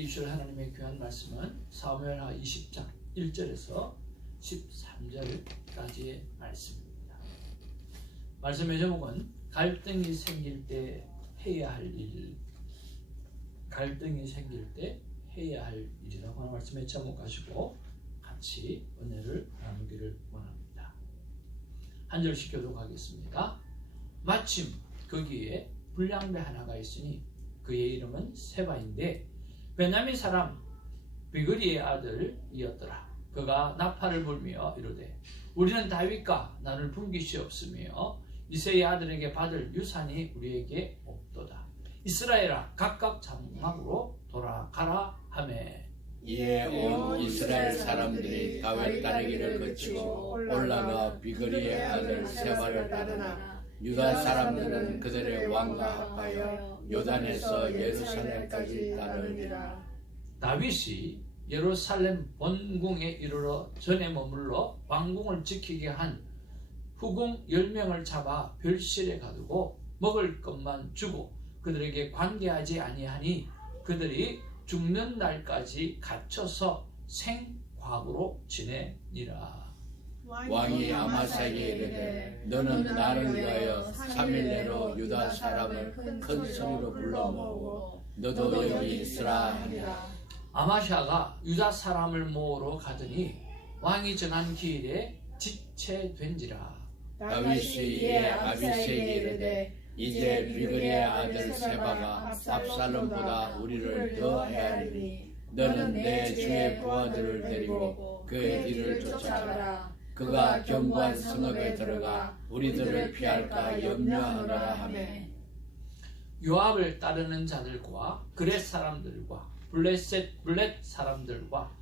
우리에게 주실 하나님의 귀한 말씀은 사무엘하 20장 1절에서 13절까지의 말씀입니다. 말씀의 제목은 갈등이 생길 때 해야 할 일, 갈등이 생길 때 해야 할 일이라고 하는 말씀에 제목하시고 같이 은혜를 나누기를 원합니다. 한 절씩 교독하겠습니다. 마침 거기에 불량배 하나가 있으니 그의 이름은 세바인데 베냐민 사람 비그리의 아들이었더라. 그가 나팔을 불며 이르되 우리는 다윗과 나를 분깃이없으며 이새의 아들에게 받을 유산이 우리에게 없도다. 이스라엘아 각각 장막으로 돌아가라 하매 이에 온 이스라엘 사람들이 다윗 따르기를 그치고 올라가 비그리의 아들 세바를 따르나 유다 사람들은 그들의 왕과 합하여 요단에서 예루살렘까지 따르니라. 다윗이 예루살렘 본궁에 이르러 전에 머물러 왕궁을 지키게 한 후궁 10명을 잡아 별실에 가두고 먹을 것만 주고 그들에게 관계하지 아니하니 그들이 죽는 날까지 갇혀서 생과부로 지내니라. 왕이 아마사에게 이르되 너는 나를 위하여 3일 내로 유다 사람을 큰 소리로 불러 모으고 너도 여기 있으라 하니라. 아마샤가 유다 사람을 모으러 가더니 왕이 정한 기일에 지체된지라. 다윗이 이에 아비새에게 이르되 이제 비그리의 아들 세바가 압살롬보다 우리를 더 헤아리니 너는 내 주의 부하들을 데리고 그의 뒤를 쫓아가라. 그가 견고한 성읍에 들어가 우리들을 피할까 염려하노라 하매 요압을 따르는 자들과 그렛 사람들과 블렛 사람들과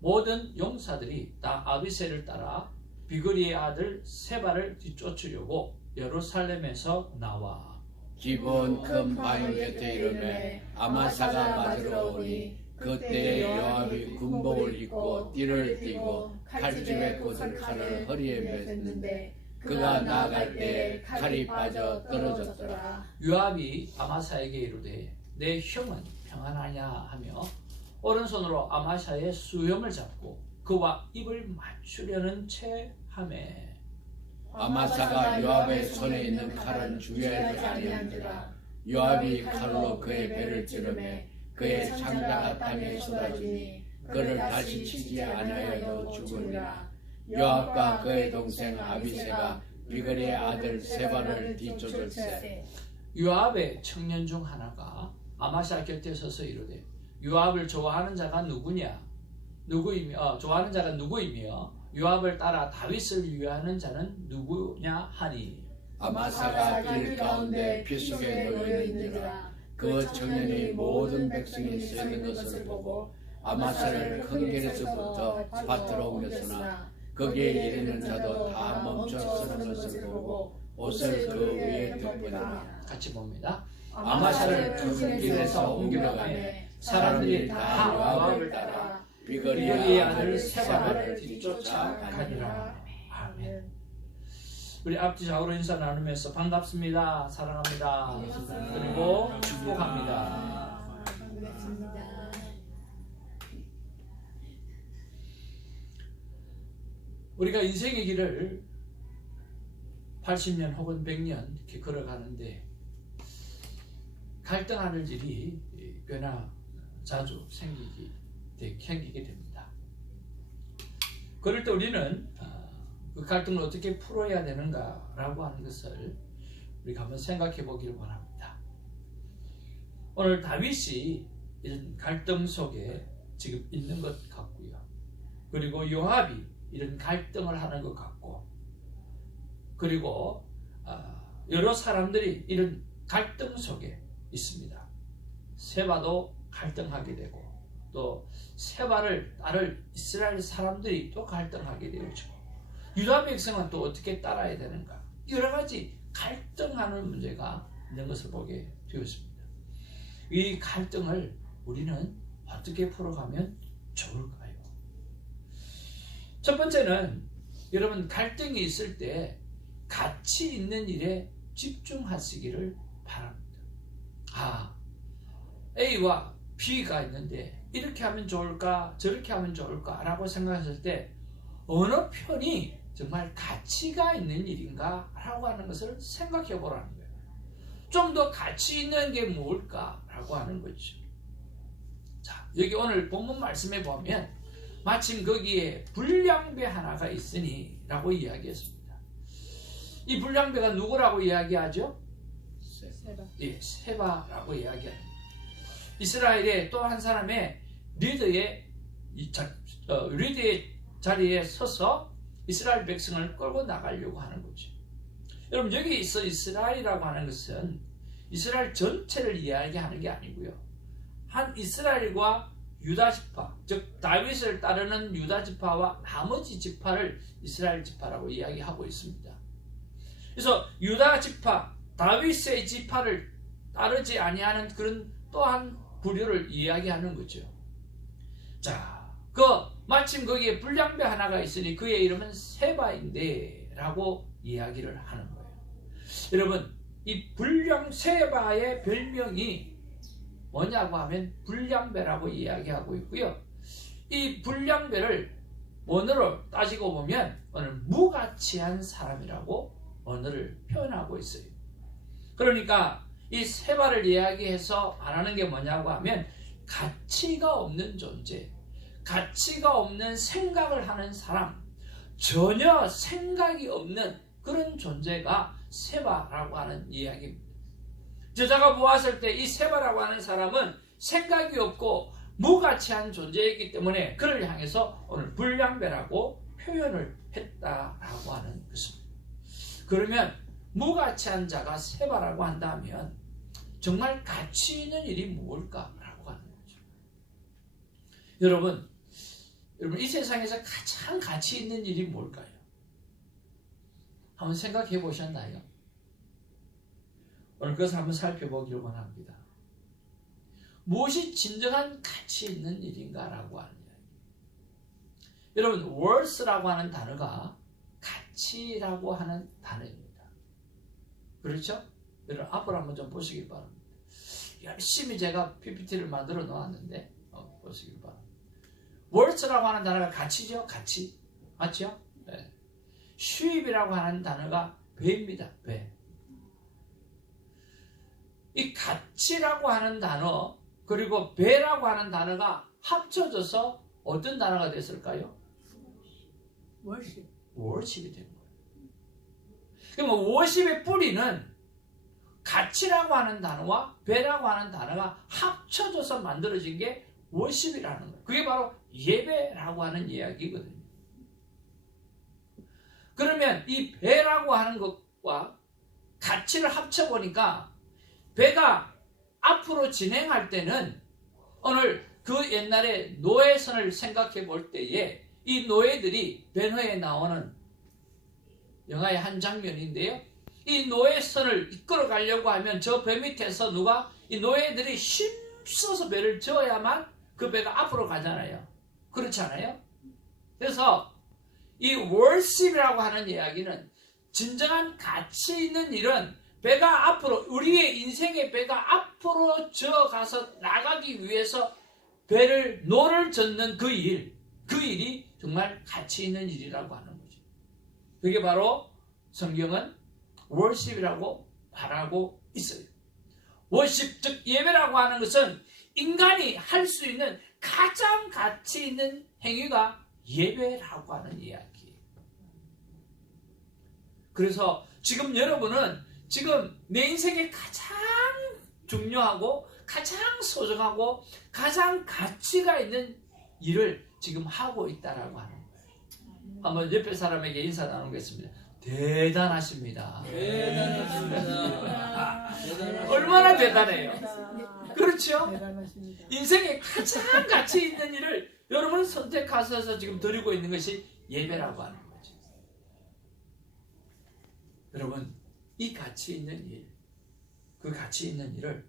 모든 용사들이 다 아비새를 따라 비그리의 아들 세바를 뒤쫓으려고 예루살렘에서 나와 기본 큰 바위 곁에 이르매 아마사가 맞으러 오니 그때 요압이 군복을 입고 띠를 띠고 칼집에 꽂은 칼을 허리에 맸는데 그가 나아갈 때 칼이 빠져 떨어졌더라. 요압이 아마사에게 이르되 내 형은 평안하냐 하며 오른손으로 아마사의 수염을 잡고 그와 입을 맞추려는 채 하매 아마사가 요압의 손에 있는 칼은 주의하지 아니한지라. 요압이 칼로 그의 배를 찌르매 그의 창자가 땅에 쏟아지니 그를 다시 치지 아니하여도 죽으니라. 요압과 그의 동생 아비새가 비그리의 아들 세바를 뒤쫓을세. 요압의 청년 중 하나가 아마사 곁에 서서 이르되 요압을 좋아하는 자가 누구냐? 좋아하는 자가 누구이며 요압을 따라 다윗을 위하는 자는 누구냐 하니 아마사가 길 가운데 피 속에 놓여 있는지라. 그 청년이 모든 백성이 쓰는 것을 보고 아마사를 큰 길에서부터 밭으로 옮겼으나 거기에 이르는 자도 다 멈춰 서는 것을 보고 옷을 그 위에 덮으니라. 같이 봅니다. 아마사를 큰 길에서 옮겨가매 사람들이 다 요압을 따라 비그리의 아들 세바를 뒤쫓아가니라. 아멘. 우리 앞뒤 좌우로 인사 나누면서 반갑습니다, 사랑합니다, 그리고 축복합니다. 우리가 인생의 길을 80년 혹은 100년 이렇게 걸어가는데 갈등하는 일이 꽤나 자주 생기게 됩니다. 그럴 때 우리는 그 갈등을 어떻게 풀어야 되는가라고 하는 것을 우리가 한번 생각해 보기를 원합니다. 오늘 다윗이 이런 갈등 속에 지금 있는 것 같고요. 그리고 요압이 이런 갈등을 하는 것 같고, 그리고 여러 사람들이 이런 갈등 속에 있습니다. 세바도 갈등하게 되고 또 세바를 따를 이스라엘 사람들이 또 갈등하게 되어지고 유다 백성은 또 어떻게 따라야 되는가, 여러 가지 갈등하는 문제가 있는 것을 보게 되었습니다. 이 갈등을 우리는 어떻게 풀어가면 좋을까요? 첫 번째는 여러분 갈등이 있을 때 가치 있는 일에 집중하시기를 바랍니다. A와 B가 있는데 이렇게 하면 좋을까 저렇게 하면 좋을까 라고 생각했을 때 어느 편이 정말 가치가 있는 일인가 라고 하는 것을 생각해 보라는 거예요. 좀 더 가치 있는 게 뭘까 라고 하는 거죠. 자, 여기 오늘 본문 말씀에 보면 마침 거기에 불량배 하나가 있으니 라고 이야기했습니다. 이 불량배가 누구라고 이야기하죠? 세바. 예, 세바라고 이야기합니다. 이스라엘의 또 한 사람의 리더의 자리에 서서 이스라엘 백성을 끌고 나가려고 하는 거죠. 여러분, 여기 있어 이스라엘이라고 하는 것은 이스라엘 전체를 이야기하는 게 아니고요. 한 이스라엘과 유다 지파, 즉 다윗을 따르는 유다 지파와 나머지 지파를 이스라엘 지파라고 이야기하고 있습니다. 그래서 유다 지파, 다윗의 지파를 따르지 아니하는 그런 또한 부류를 이야기하는 거죠. 자, 마침 거기에 불량배 하나가 있으니 그의 이름은 세바인데 라고 이야기를 하는 거예요. 여러분, 이 세바의 별명이 뭐냐고 하면 불량배라고 이야기하고 있고요. 이 불량배를 언어로 따지고 보면 오늘 무가치한 사람이라고 언어를 표현하고 있어요. 그러니까 이 세바를 이야기해서 말하는 게 뭐냐고 하면 가치가 없는 존재, 가치가 없는 생각을 하는 사람, 전혀 생각이 없는 그런 존재가 세바라고 하는 이야기입니다. 저자가 보았을 때 이 세바라고 하는 사람은 생각이 없고 무가치한 존재이기 때문에 그를 향해서 오늘 불량배라고 표현을 했다라고 하는 것입니다. 그러면 무가치한 자가 세바라고 한다면 정말 가치 있는 일이 무엇일까라고 하는 거죠. 여러분 이 세상에서 가장 가치 있는 일이 뭘까요? 한번 생각해 보셨나요? 오늘 그것을 한번 살펴보기를 원합니다. 무엇이 진정한 가치 있는 일인가라고 하는 이야기. 여러분, worth라고 하는 단어가 가치라고 하는 단어입니다. 그렇죠? 여러분, 앞으로 한번 좀 보시길 바랍니다. 열심히 제가 PPT를 만들어 놓았는데 보시길 바랍니다. worth라고 하는 단어가 가치죠? 가치. 맞죠? 네. 수입이라고 하는 단어가 배입니다. 배. 이 가치라고 하는 단어 그리고 배라고 하는 단어가 합쳐져서 어떤 단어가 됐을까요? 월십이 된 거예요. 그러면 월십의 뿌리는 가치라고 하는 단어와 배라고 하는 단어가 합쳐져서 만들어진 게 월십이라는 거예요. 그게 바로 예배라고 하는 이야기거든요. 그러면 이 배라고 하는 것과 가치를 합쳐보니까 배가 앞으로 진행할 때는 오늘 그 옛날에 노예선을 생각해 볼 때에 이 노예들이 배너에 나오는 영화의 한 장면인데요. 이 노예선을 이끌어 가려고 하면 저 배 밑에서 이 노예들이 힘써서 배를 저어야만 그 배가 앞으로 가잖아요. 그렇지 않아요? 그래서 이 worship이라고 하는 이야기는 진정한 가치 있는 일은 배가 앞으로 우리의 인생의 배가 앞으로 저어가서 나가기 위해서 노를 젓는 그 일이 정말 가치 있는 일이라고 하는 거죠. 그게 바로 성경은 worship이라고 말하고 있어요. worship 즉 예배라고 하는 것은 인간이 할 수 있는 가장 가치 있는 행위가 예배라고 하는 이야기예요. 그래서 지금 여러분은 지금 내 인생에 가장 중요하고 가장 소중하고 가장 가치가 있는 일을 지금 하고 있다라고 하는 거예요. 한번 옆에 사람에게 인사 나누겠습니다. 대단하십니다. 대단하십니다. 얼마나 대단해요. 그렇죠? 인생에 가장 가치 있는 일을 여러분 선택하셔서 지금 드리고 있는 것이 예배라고 하는 거죠. 여러분, 이 가치 있는 일, 그 가치 있는 일을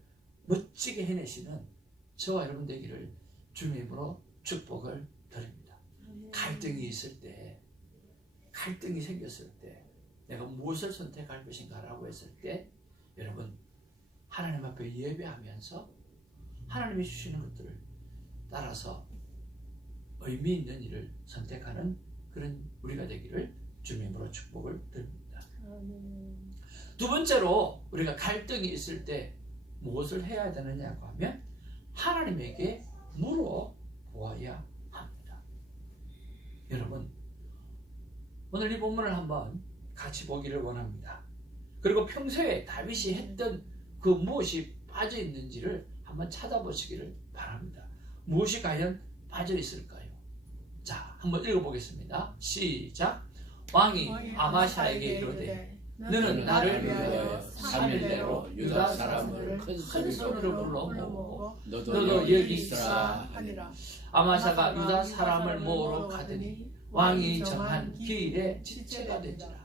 멋지게 해내시는 저와 여러분 되기를 주님으로 축복을 드립니다. 갈등이 있을 때, 갈등이 생겼을 때 내가 무엇을 선택할 것인가 라고 했을 때 여러분 하나님 앞에 예배하면서 하나님이 주시는 것들을 따라서 의미 있는 일을 선택하는 그런 우리가 되기를 주님으로 축복을 드립니다. 두 번째로 우리가 갈등이 있을 때 무엇을 해야 되느냐고 하면 하나님에게 물어보아야 합니다. 여러분, 오늘 이 본문을 한번 같이 보기를 원합니다. 그리고 평소에 다윗이 했던 그 무엇이 빠져 있는지를 한번 찾아보시기를 바랍니다. 무엇이 과연 빠져 있을까요? 자, 한번 읽어보겠습니다. 시작. 왕이 아마샤에게 이르되 너는 나를 위하여 3일 내로 유다 사람을 큰 소리로 불러 모으고 너도 여기 있으라 하니라. 아마샤가 유다 사람을 모으러 가더니 왕이 정한 기일에 지체가 된지라.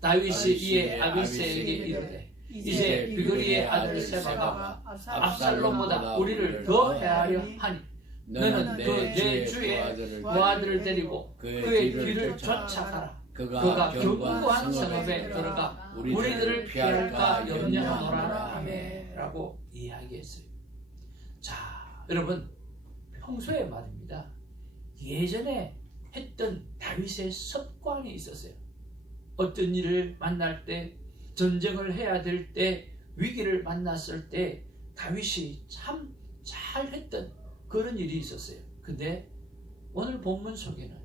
다윗이 이에 아비새에게 이르되 이제 비그리의 아들 세바가 압살롬보다 우리를 더 해하려 하니 너는 그 내 주의 아들을 데리고 그의 뒤를 쫓아가라. 그가 견고한 성읍에 들어가 우리들을 피할까 염려하노라 하매 라고 이야기했어요. 자, 여러분, 평소에 말입니다. 예전에 했던 다윗의 습관이 있었어요. 어떤 일을 만날 때, 전쟁을 해야 될 때, 위기를 만났을 때 다윗이 참 잘했던 그런 일이 있었어요. 근데 오늘 본문 속에는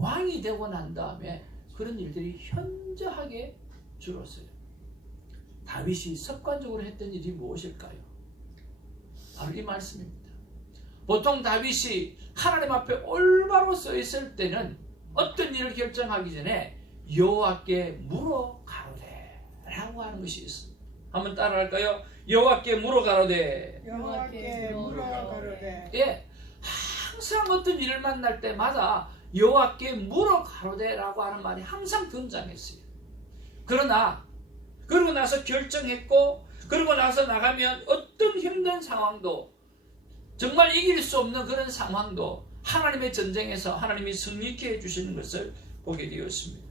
왕이 되고 난 다음에 그런 일들이 현저하게 줄었어요. 다윗이 습관적으로 했던 일이 무엇일까요? 바로 이 말씀입니다. 보통 다윗이 하나님 앞에 올바로 서 있을 때는 어떤 일을 결정하기 전에 여호와께 물어 가로되 라고 하는 것이 있습니다. 한번 따라할까요? 여호와께 물어 가로되. 여호와께 물어 가로되. 예, 항상 어떤 일을 만날 때마다 여호와께 물어 가로되라고 하는 말이 항상 등장했어요. 그러나 그러고 나서 결정했고, 그러고 나서 나가면 어떤 힘든 상황도, 정말 이길 수 없는 그런 상황도 하나님의 전쟁에서 하나님이 승리케 해주시는 것을 보게 되었습니다.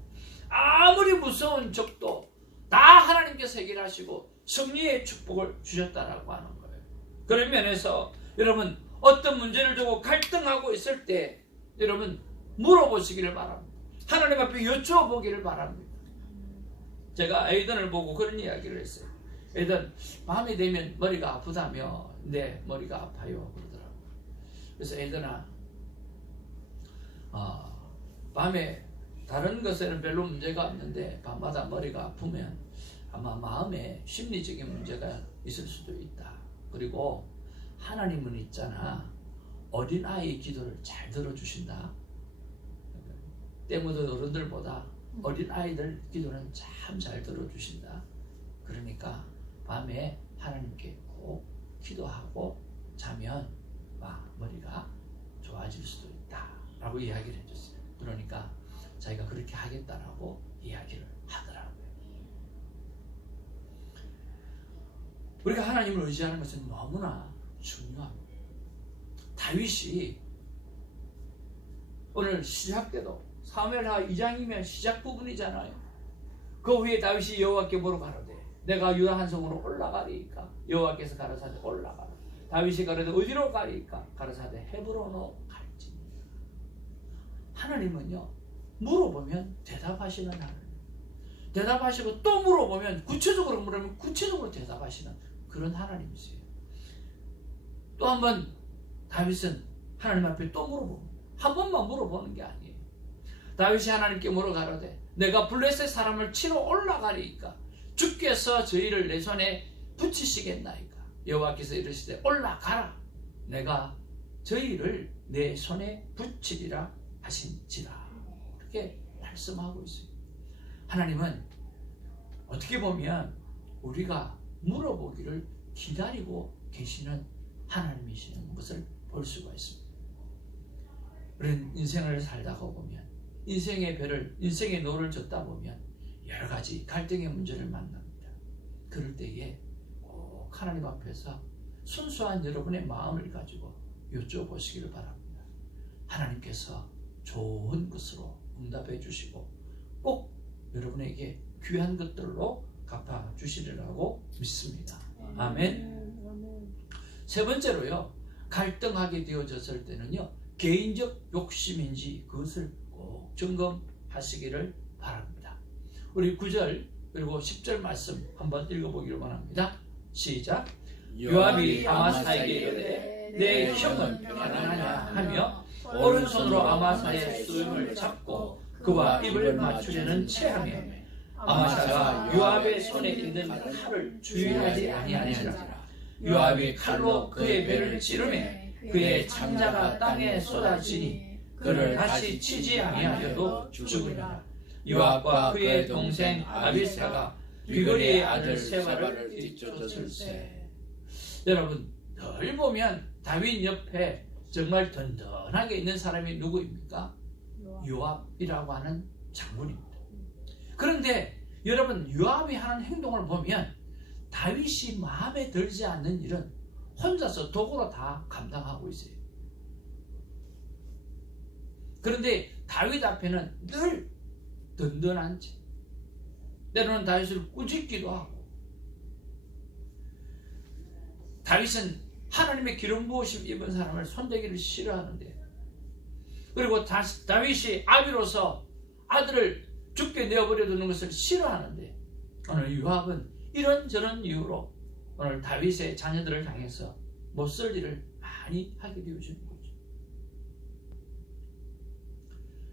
아무리 무서운 적도 다 하나님께서 해결하시고 승리의 축복을 주셨다라고 하는 거예요. 그런 면에서 여러분, 어떤 문제를 두고 갈등하고 있을 때 여러분 물어보시기를 바랍니다. 하나님 앞에 여쭈어보기를 바랍니다. 제가 에이든을 보고 그런 이야기를 했어요. 에이든, 밤이 되면 머리가 아프다며 내 머리가 아파요 그러더라고요. 그래서 에이든아, 밤에 다른 것에는 별로 문제가 없는데 밤마다 머리가 아프면 아마 마음에 심리적인 문제가 있을 수도 있다. 그리고 하나님은 있잖아, 어린아이 기도를 잘 들어주신다. 때 묻은 어른들보다 어린아이들 기도는 참 잘 들어주신다. 그러니까 밤에 하나님께 꼭 기도하고 자면 머리가 좋아질 수도 있다 라고 이야기를 해줬어요. 그러니까 자기가 그렇게 하겠다라고 이야기를 하더라고요. 우리가 하나님을 의지하는 것은 너무나 중요합니다. 다윗이 오늘 시작 때도 사무엘하 2장이면 시작 부분이잖아요. 그 후에 다윗이 여호와께 물어 가로되 내가 유다 한 성으로 올라가리이까. 여호와께서 가라사대 올라가라. 다윗이 가로되 어디로 가리이까. 가라사대 헤브론으로 갈지니. 하나님은요, 물어보면 대답하시는 하나님, 대답하시고 또 물어보면 구체적으로 물으면 구체적으로 대답하시는 그런 하나님이세요. 또 한 번 다윗은 하나님 앞에 또 물어봅니다. 한 번만 물어보는 게 아니에요. 다윗이 하나님께 물어 가로되 내가 블레셋 사람을 치러 올라가리이까. 주께서 저희를 내 손에 붙이시겠나이까. 여호와께서 이르시되 올라가라. 내가 저희를 내 손에 붙이리라 하신지라. 그렇게 말씀하고 있어요. 하나님은 어떻게 보면 우리가 물어보기를 기다리고 계시는 하나님이시는 것을 볼 수가 있습니다. 우리는 인생을 살다가 보면, 인생의 배를, 인생의 노를 젓다 보면 여러 가지 갈등의 문제를 만납니다. 그럴 때에 꼭 하나님 앞에서 순수한 여러분의 마음을 가지고 여쭤보시기를 바랍니다. 하나님께서 좋은 것으로 응답해 주시고 꼭 여러분에게 귀한 것들로 갚아 주시리라고 믿습니다. 아멘. 세 번째로요, 갈등하게 되어졌을 때는요, 개인적 욕심인지 그것을 꼭 점검하시기를 바랍니다. 우리 9절 그리고 10절 말씀 한번 읽어보기를 원합니다. 시작. 요압이 아마사에게 이르되 내 형은 편안하냐 하며 오른손으로 아마사의 수염을 잡고 그와 입을 맞추려는 체하며 아마사가 요압의 손에 있는 칼을 주의하지 아니하니라. 요압이 칼로 그의 배를 찌르매 그의 창자가 땅에 쏟아지니 그를 다시 치지 아니하여도 죽으리라. 요압과 그의 동생 아비사가 비거리의 아들 세바를 뒤쫓을세. 여러분, 늘 보면 다윗 옆에 정말 든든하게 있는 사람이 누구입니까? 요압이라고 하는 장군입니다. 그런데 여러분, 요압이 하는 행동을 보면 다윗이 마음에 들지 않는 일은 혼자서 도구로 다 감당하고 있어요. 그런데 다윗 앞에는 늘 든든한 채, 때로는 다윗을 꾸짖기도 하고, 다윗은 하나님의 기름 부으심 입은 사람을 손대기를 싫어하는데, 그리고 다윗이 아비로서 아들을 죽게 내어버려 두는 것을 싫어하는데, 오늘 요압은 이런저런 이유로 오늘 다윗의 자녀들을 향해서 못쓸 일을 많이 하게 되어주는 거죠.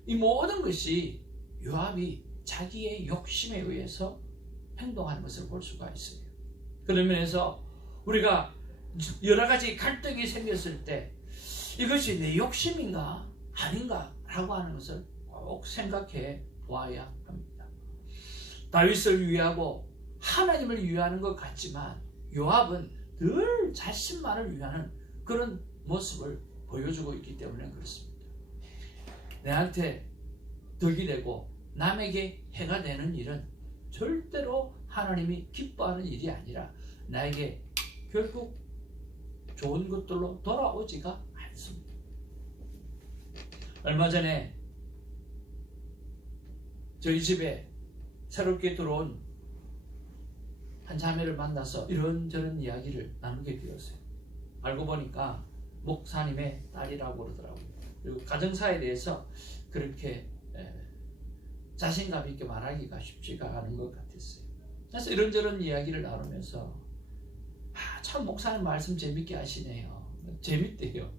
이 모든 것이 요압이 자기의 욕심에 의해서 행동하는 것을 볼 수가 있어요. 그런 면에서 우리가 여러 가지 갈등이 생겼을 때 이것이 내 욕심인가 아닌가 라고 하는 것을 꼭 생각해 보아야 합니다. 다윗을 위하고 하나님을 위하는 것 같지만 요압은 늘 자신만을 위하는 그런 모습을 보여주고 있기 때문에 그렇습니다. 내한테 덕이 되고 남에게 해가 되는 일은 절대로 하나님이 기뻐하는 일이 아니라 나에게 결국 좋은 것들로 돌아오지가 않습니다. 얼마 전에 저희 집에 새롭게 들어온 한 자매를 만나서 이런저런 이야기를 나누게 되었어요. 알고 보니까 목사님의 딸이라고 그러더라고요. 그리고 가정사에 대해서 그렇게 자신감 있게 말하기가 쉽지가 않은 것 같았어요. 그래서 이런저런 이야기를 나누면서 참 목사님 말씀 재밌게 하시네요. 재밌대요.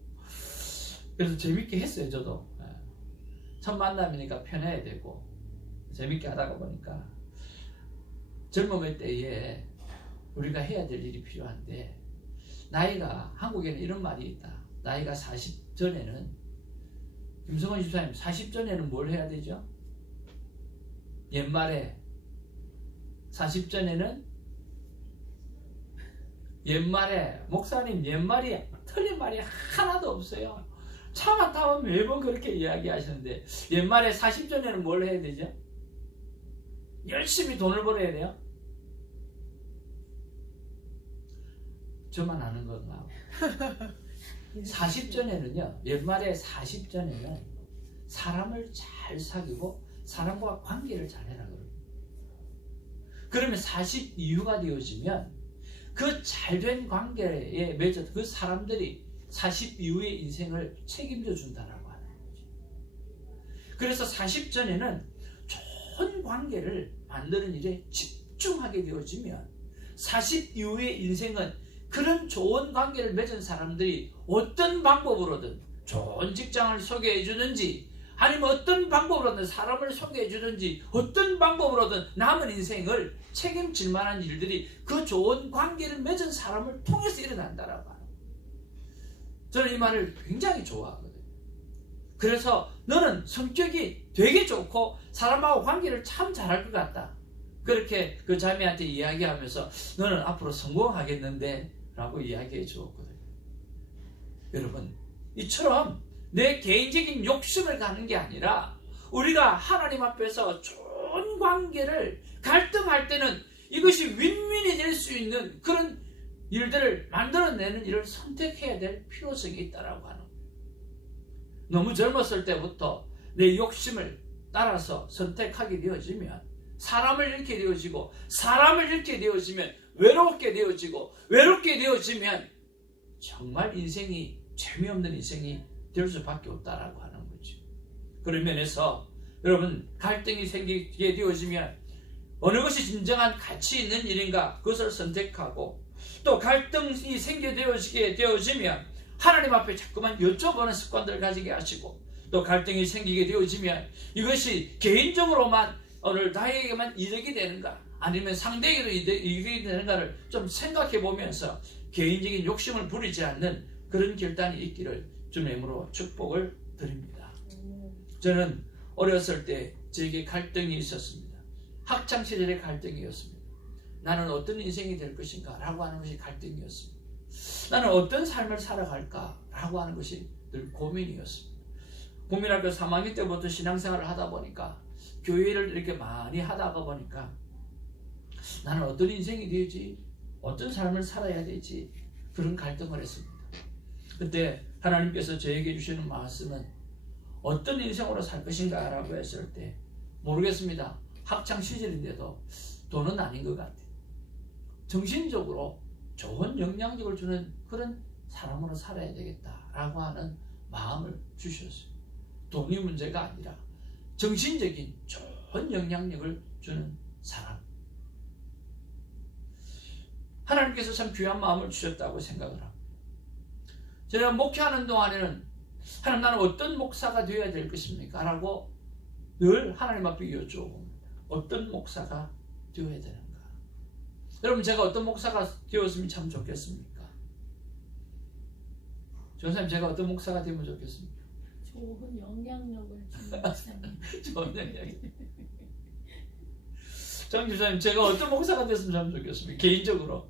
그래서 재밌게 했어요. 저도 첫 만남이니까 편해야 되고 재밌게 하다가 보니까 젊음의 때에 우리가 해야 될 일이 필요한데, 나이가, 한국에는 이런 말이 있다. 나이가 40 전에는, 김성원 집사님 40 전에는 뭘 해야 되죠? 옛말에 40 전에는, 옛말에 목사님 옛말이 틀린 말이 하나도 없어요. 차만 타면 매번 그렇게 이야기하시는데, 옛말에 40 전에는 뭘 해야 되죠? 열심히 돈을 벌어야 돼요. 저만 아는 건가? 40 전에는요, 옛말에 40 전에는 사람을 잘 사귀고 사람과 관계를 잘해라 그래요. 그러면 40 이후가 되어지면 그 잘된 관계에 맺어 그 사람들이 40 이후의 인생을 책임져 준다라고 하는 거죠. 그래서 40 전에는 좋은 관계를 만드는 일에 집중하게 되어지면 40 이후의 인생은 그런 좋은 관계를 맺은 사람들이 어떤 방법으로든 좋은 직장을 소개해 주든지, 아니면 어떤 방법으로든 사람을 소개해 주든지, 어떤 방법으로든 남은 인생을 책임질 만한 일들이 그 좋은 관계를 맺은 사람을 통해서 일어난다라고 하는 거예요. 저는 이 말을 굉장히 좋아하거든요. 그래서 너는 성격이 되게 좋고 사람하고 관계를 참 잘할 것 같다, 그렇게 그 자매한테 이야기하면서 너는 앞으로 성공하겠는데 라고 이야기해 주었거든요. 여러분, 이처럼 내 개인적인 욕심을 가는 게 아니라 우리가 하나님 앞에서 좋은 관계를, 갈등할 때는 이것이 윈윈이 될 수 있는 그런 일들을 만들어내는 일을 선택해야 될 필요성이 있다라고 하는 거예요. 너무 젊었을 때부터 내 욕심을 따라서 선택하게 되어지면 사람을 잃게 되어지고, 사람을 잃게 되어지면 외롭게 되어지고, 외롭게 되어지면 정말 인생이 재미없는 인생이 될 수밖에 없다라고 하는 거죠. 그런 면에서 여러분, 갈등이 생기게 되어지면 어느 것이 진정한 가치 있는 일인가 그것을 선택하고, 또 갈등이 생기게 되어지면 하나님 앞에 자꾸만 여쭤보는 습관들을 가지게 하시고, 또 갈등이 생기게 되어지면 이것이 개인적으로만 오늘 나에게만 이득이 되는가 아니면 상대에게도 이득이 되는가를 좀 생각해 보면서 개인적인 욕심을 부리지 않는 그런 결단이 있기를 주님의 이름으로 축복을 드립니다. 저는 어렸을 때 저에게 갈등이 있었습니다. 학창시절의 갈등이었습니다. 나는 어떤 인생이 될 것인가 라고 하는 것이 갈등이었습니다. 나는 어떤 삶을 살아갈까 라고 하는 것이 늘 고민이었습니다. 국민학교 3학년 때부터 신앙생활을 하다 보니까, 교회를 이렇게 많이 하다가 보니까 나는 어떤 인생이 되지, 어떤 삶을 살아야 되지, 그런 갈등을 했습니다. 그때 하나님께서 저에게 주시는 말씀은 어떤 인생으로 살 것인가 라고 했을 때, 모르겠습니다. 학창 시절인데도 돈은 아닌 것 같아요. 정신적으로 좋은 영향력을 주는 그런 사람으로 살아야 되겠다라고 하는 마음을 주셨어요. 돈이 문제가 아니라 정신적인 좋은 영향력을 주는 사람. 하나님께서 참 귀한 마음을 주셨다고 생각을 합니다. 제가 목회하는 동안에는 하나님, 나는 어떤 목사가 되어야 될 것입니까? 라고 늘 하나님 앞에 여쭤봅니다. 어떤 목사가 되어야 되는가? 여러분, 제가 어떤 목사가 되었으면 참 좋겠습니까? 전사님, 제가 어떤 목사가 되면 좋겠습니까? 좋은 영향력을 주는 목사님. 좋은 영향력. 정 교사님, 제가 어떤 목사가 됐으면 참 좋겠습니까? 개인적으로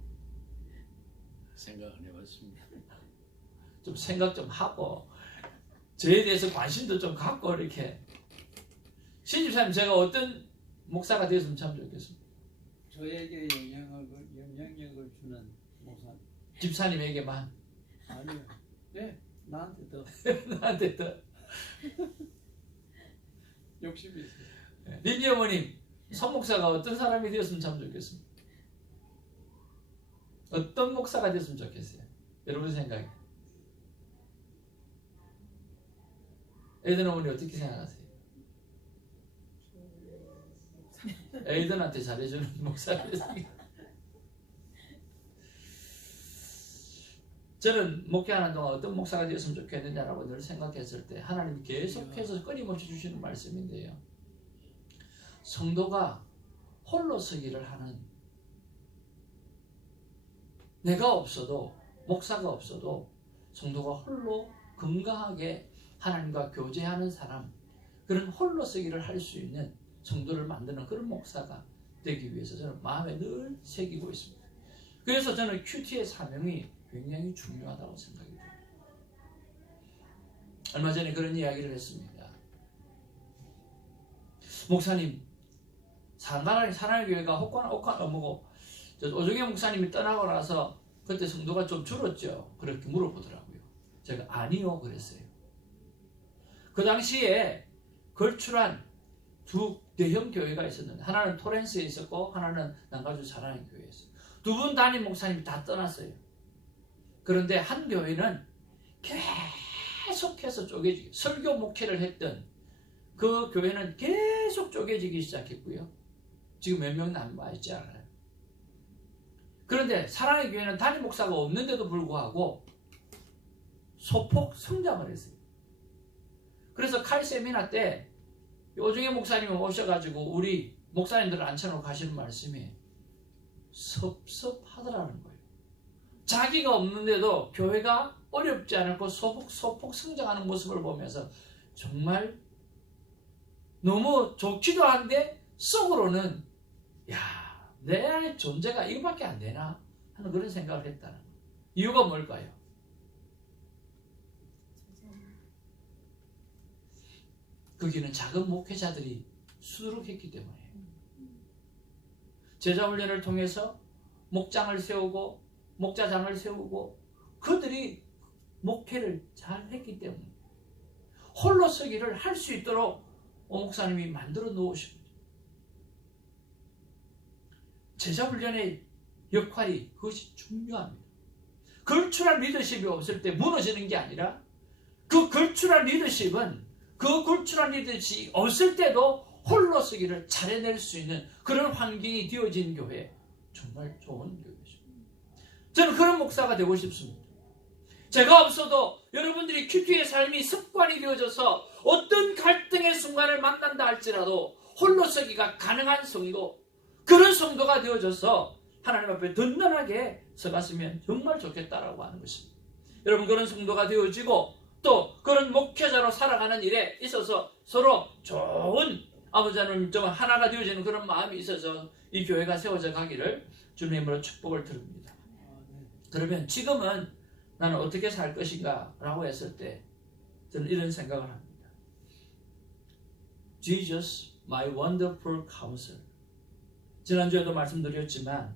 생각 안 해봤습니다. 좀 생각 좀 하고 저에 대해서 관심도 좀 갖고, 이렇게. 신집사님, 제가 어떤 목사가 됐으면 참 좋겠습니까? 저에게 영향력을 주는 목사. 집사님에게만. 아니요. 네, 나한테 더 나한테 더. 욕심이 있어요. 민지 어머님, 선 목사가 어떤 사람이 되었으면 참 좋겠습니까? 어떤 목사가 됐으면 좋겠어요? 여러분 생각에. 에이든 어머니 어떻게 생각하세요? 에이든한테 잘해주는 목사가 됐습니다. 저는 목회하는 동안 어떤 목사가 되었으면 좋겠느냐라고 늘 생각했을 때, 하나님이 계속해서 끊임없이 주시는 말씀인데요, 성도가 홀로 서기를 하는, 내가 없어도, 목사가 없어도 성도가 홀로 건강하게 하나님과 교제하는 사람, 그런 홀로 서기를 할 수 있는 성도를 만드는 그런 목사가 되기 위해서 저는 마음에 늘 새기고 있습니다. 그래서 저는 큐티의 사명이 굉장히 중요하다고 생각이 듭니다. 얼마 전에 그런 이야기를 했습니다. 목사님, 사랑의 교회가 오종의 목사님이 떠나고 나서 그때 성도가 좀 줄었죠. 그렇게 물어보더라고요. 제가 아니요 그랬어요. 그 당시에 걸출한 두 대형 교회가 있었는데, 하나는 토렌스에 있었고 하나는 남가주 사랑의 교회에 있어요. 두 분 담임 목사님이 다 떠났어요. 그런데 한 교회는 계속해서 쪼개지기, 설교 목회를 했던 그 교회는 계속 쪼개지기 시작했고요. 지금 몇 명 남아있지 않아요. 그런데 사랑의 교회는 담임 목사가 없는데도 불구하고 소폭 성장을 했어요. 그래서 칼세미나 때 오종의 목사님이 오셔가지고 우리 목사님들을 앉혀놓고 하시는 말씀이 섭섭하더라는 거예요. 자기가 없는데도 교회가 어렵지 않고 소폭 성장하는 모습을 보면서 정말 너무 좋기도 한데 속으로는 야, 내 존재가 이거밖에 안 되나 하는 그런 생각을 했다는 거예요. 이유가 뭘까요? 거기는 작은 목회자들이 수두룩했기 때문이에요. 제자훈련을 통해서 목장을 세우고 목자장을 세우고 그들이 목회를 잘 했기 때문에 홀로 서기를 할 수 있도록 오 목사님이 만들어 놓으신 거죠. 제자훈련의 역할이 그것이 중요합니다. 걸출한 리더십이 없을 때 무너지는 게 아니라 그 걸출한 리더십은 그 걸출한 리더십이 없을 때도 홀로 서기를 잘해낼 수 있는 그런 환경이 되어진 교회, 정말 좋은 교회죠. 저는 그런 목사가 되고 싶습니다. 제가 없어도 여러분들이 큐티의 삶이 습관이 되어져서 어떤 갈등의 순간을 만난다 할지라도 홀로 서기가 가능한 성도, 그런 성도가 되어져서 하나님 앞에 든든하게 서갔으면 정말 좋겠다라고 하는 것입니다. 여러분, 그런 성도가 되어지고 또 그런 목회자로 살아가는 일에 있어서 서로 좋은 아버지 하나님 좀 하나가 되어지는 그런 마음이 있어서 이 교회가 세워져 가기를 주님으로 축복을 드립니다. 그러면 지금은 나는 어떻게 살 것인가 라고 했을 때 저는 이런 생각을 합니다. Jesus, my wonderful counselor. 지난주에도 말씀드렸지만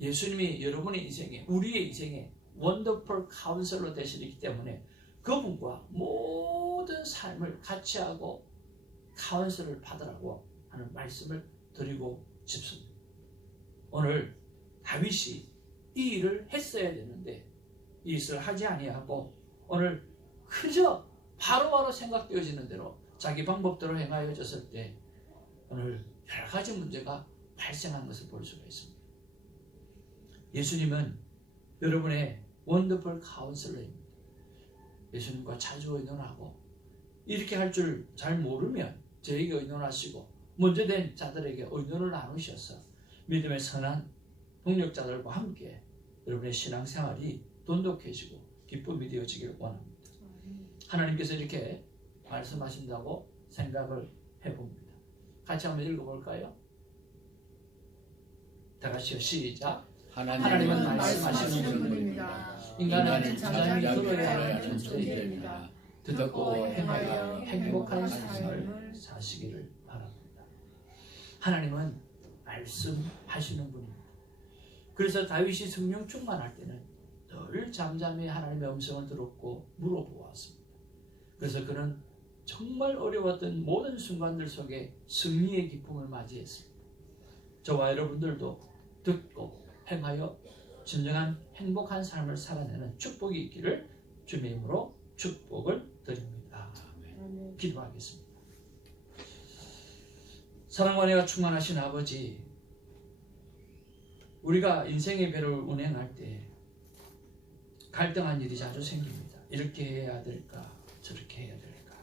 예수님이 여러분의 인생에, 우리의 인생에 wonderful counselor 되시기 때문에 그분과 모든 삶을 같이 하고 카운슬을 받으라고 하는 말씀을 드리고 싶습니다. 오늘 다윗이 이 일을 했어야 되는데 이 일을 하지 아니하고 오늘 그저 바로바로 생각되어지는 대로 자기 방법대로 행하여졌을 때 오늘 여러 가지 문제가 발생한 것을 볼 수가 있습니다. 예수님은 여러분의 원더풀 카운슬러입니다. 예수님과 자주 의논하고 이렇게 할 줄 잘 모르면 저에게 의논하시고 먼저 된 자들에게 의논을 나누셔서 믿음의 선한 동력자들과 함께 여러분의 신앙생활이 돈독해지고 기쁨이 되어지기를 원합니다. 하나님께서 이렇게 말씀하신다고 생각을 해봅니다. 같이 한번 읽어볼까요? 다 같이요. 시작. 하나님은 말씀하시는 분입니다. 인간은 잠잠히 들어야 하는 존재입니다. 듣고 행하여 행복한 삶을 사시기를 바랍니다. 하나님은 말씀하시는 분입니다. 그래서 다윗이 성령 충만할 때는 늘 잠잠히 하나님의 음성을 들었고 물어보았습니다. 그래서 그는 정말 어려웠던 모든 순간들 속에 승리의 기쁨을 맞이했습니다. 저와 여러분들도 듣고 행하여 진정한 행복한 삶을 살아내는 축복이 있기를 주님의 이름으로 축복을 드립니다. 기도하겠습니다. 사랑과 은혜가 충만하신 아버지, 우리가 인생의 배를 운행할 때 갈등한 일이 자주 생깁니다. 이렇게 해야 될까 저렇게 해야 될까.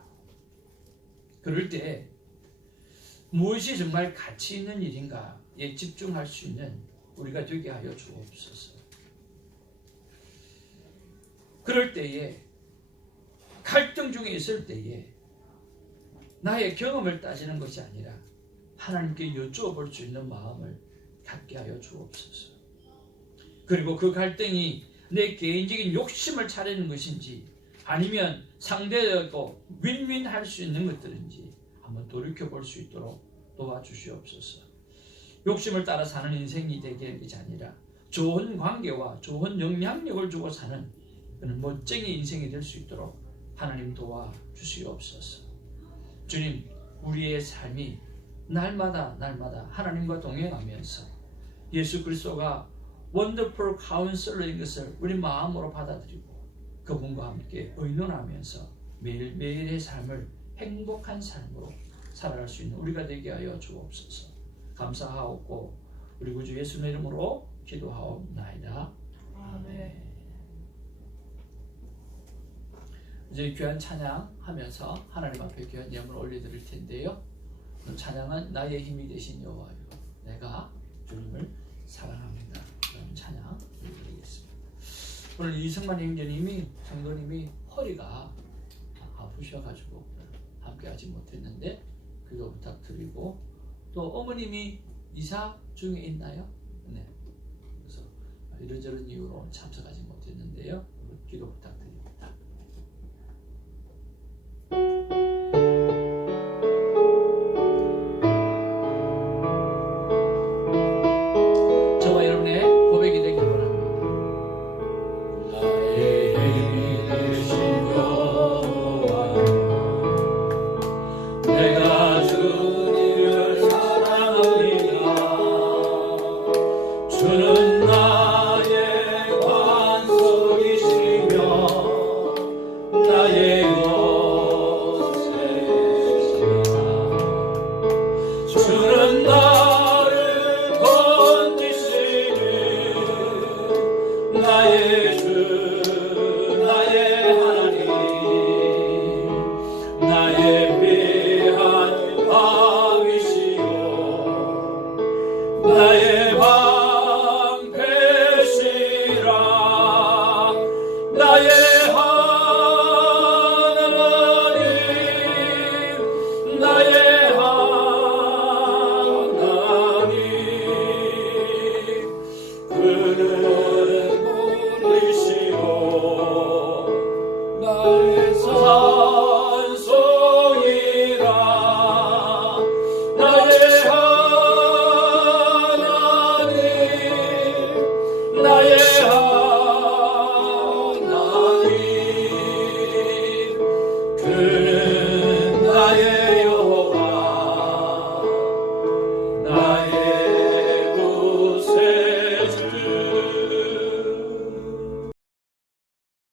그럴 때 무엇이 정말 가치 있는 일인가에 집중할 수 있는 우리가 되게 하여 주옵소서. 그럴 때에 갈등 중에 있을 때에 나의 경험을 따지는 것이 아니라 하나님께 여쭈어볼 수 있는 마음을 갖게 하여 주옵소서. 그리고 그 갈등이 내 개인적인 욕심을 차리는 것인지 아니면 상대하고 윈윈할 수 있는 것들인지 한번 돌이켜볼 수 있도록 도와주시옵소서. 욕심을 따라 사는 인생이 되게 하는 것이 아니라 좋은 관계와 좋은 영향력을 주고 사는 그런 멋쟁이 인생이 될 수 있도록 하나님 도와주시옵소서. 주님, 우리의 삶이 날마다 하나님과 동행하면서 예수 그리스도가 원더풀 카운슬러인 것을 우리 마음으로 받아들이고 그분과 함께 의논하면서 매일매일의 삶을 행복한 삶으로 살아갈 수 있는 우리가 되게 하여 주옵소서. 감사하옵고 우리 구주 예수님의 이름으로 기도하옵나이다. 아멘. 이제 귀한 찬양하면서 하나님 앞에 귀한 예물을 올려드릴 텐데요. 찬양은 나의 힘이 되신 여호와여 내가 주님을 사랑합니다. 그런 찬양 드리겠습니다. 오늘 이승만 형제님이 성도님이 허리가 아프셔가지고 함께하지 못했는데 기도 부탁드리고 또 어머님이 이사 중에 있나요? 네. 그래서 이런저런 이유로 참석하지 못했는데요. 기도 부탁드립니다. 저와 여러분의 고백이 되길 바랍니다. 나의 힘이 되신 여호와여 내가 주님을 사랑합니다. 주는 나의 반석이 예배하리